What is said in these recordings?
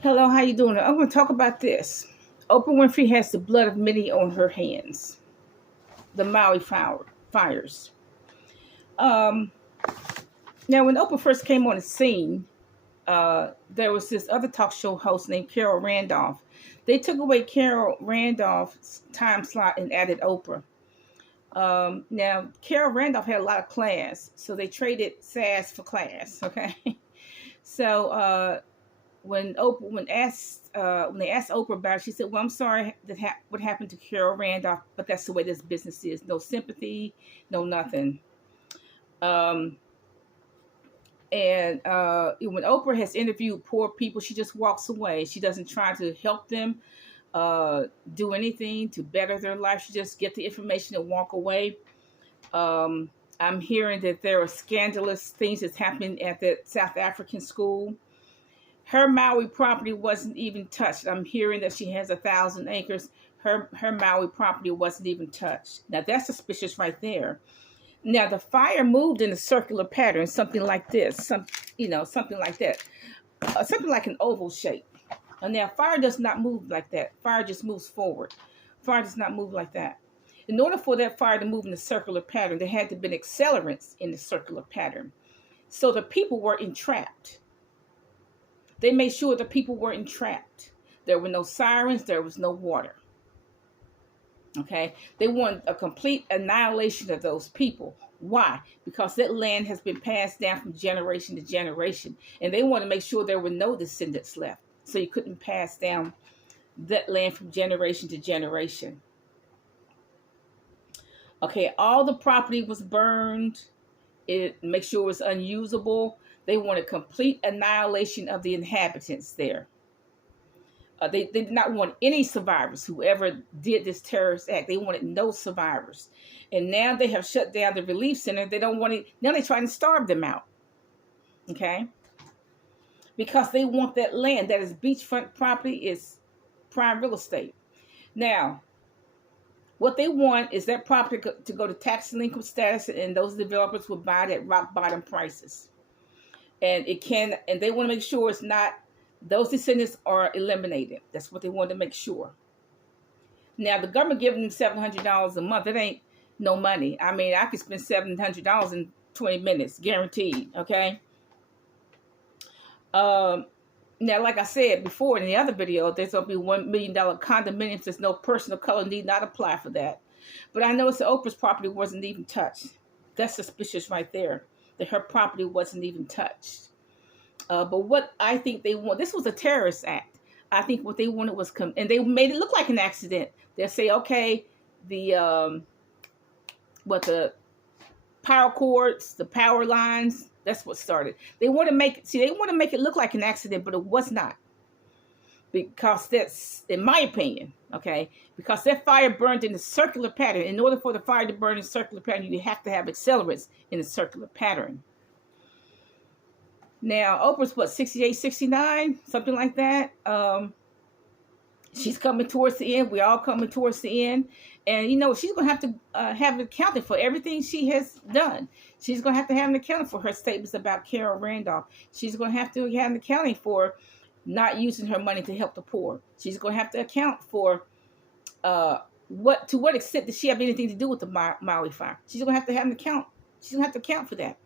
Hello, how you doing? I'm going to talk about this. Oprah Winfrey has the blood of many on her hands. The Maui fires. Um, Now, when Oprah first came on the scene, there was this other talk show host named Carol Randolph. They took away Carol Randolph's time slot and added Oprah. Now, Carol Randolph had a lot of class, so they traded sass for class. Okay, so when they asked Oprah about it, she said, "Well, I'm sorry that what happened to Carol Randolph, but that's the way this business is. No sympathy, no nothing." Um, and when Oprah has interviewed poor people, she just walks away. She doesn't try to help them do anything to better their life. She just get the information and walk away. Um, I'm hearing that there are scandalous things that's happening at the South African school. Her Maui property wasn't even touched. I'm hearing that she has 1,000 acres. Her Maui property wasn't even touched. Now that's suspicious right there. Now the fire moved in a circular pattern, something like this, something like that, something like an oval shape. And now fire does not move like that. Fire just moves forward. Fire does not move like that. In order for that fire to move in a circular pattern, there had to be accelerants in the circular pattern. So the people were entrapped. They made sure the people were entrapped. There were no sirens. There was no water. Okay. They wanted a complete annihilation of those people. Why? Because that land has been passed down from generation to generation. And they want to make sure there were no descendants left. So you couldn't pass down that land from generation to generation. Okay. All the property was burned. It make sure it was unusable. They wanted complete annihilation of the inhabitants there. They did not want any survivors. Whoever did this terrorist act, they wanted no survivors. And now they have shut down the relief center. They don't want it. Now they're trying to starve them out. Okay? Because they want that land. That is beachfront property, is prime real estate. Now, what they want is that property to go to tax delinquent status, and those developers will buy it at rock bottom prices. And they want to make sure it's not, those descendants are eliminated. That's what they want to make sure. Now, the government giving them $700 a month, it ain't no money. I mean, I could spend $700 in 20 minutes, guaranteed, okay? Now, like I said before in the other video, there's going to be $1 million condominiums. There's no person of color need not apply for that. But I noticed that Oprah's property wasn't even touched. That's suspicious right there, that her property wasn't even touched. But what I think they want, this was a terrorist act. I think what they wanted was and they made it look like an accident. They'll say, okay, the power cords, the power lines, that's what started. They want to make it look like an accident, but it was not. Because that's, in my opinion, okay, because that fire burned in a circular pattern. In order for the fire to burn in a circular pattern, you have to have accelerants in a circular pattern. Now, Oprah's what, 68, 69, something like that. She's coming towards the end. We're all coming towards the end. And, she's going to have to have it accounted for everything she has done. She's going to have an accounting for her statements about Carol Randolph. She's going to have to have an accounting for not using her money to help the poor. She's going to have to account for to what extent did she have anything to do with the Maui fire. She's going to have an account. She's going to have to account for that.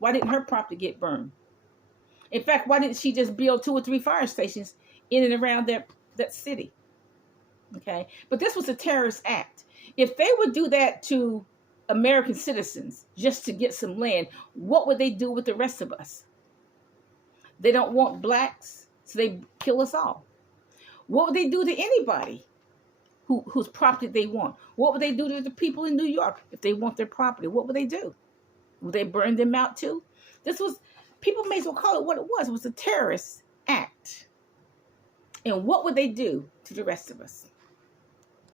Why didn't her property get burned? In fact, why didn't she just build 2 or 3 fire stations in and around that city? Okay, but this was a terrorist act. If they would do that to American citizens just to get some land, what would they do with the rest of us? They don't want blacks, so they kill us all. What would they do to anybody whose property they want? What would they do to the people in New York if they want their property? What would they do? Would they burn them out too? People may as well call it what it was. It was a terrorist act. And what would they do to the rest of us?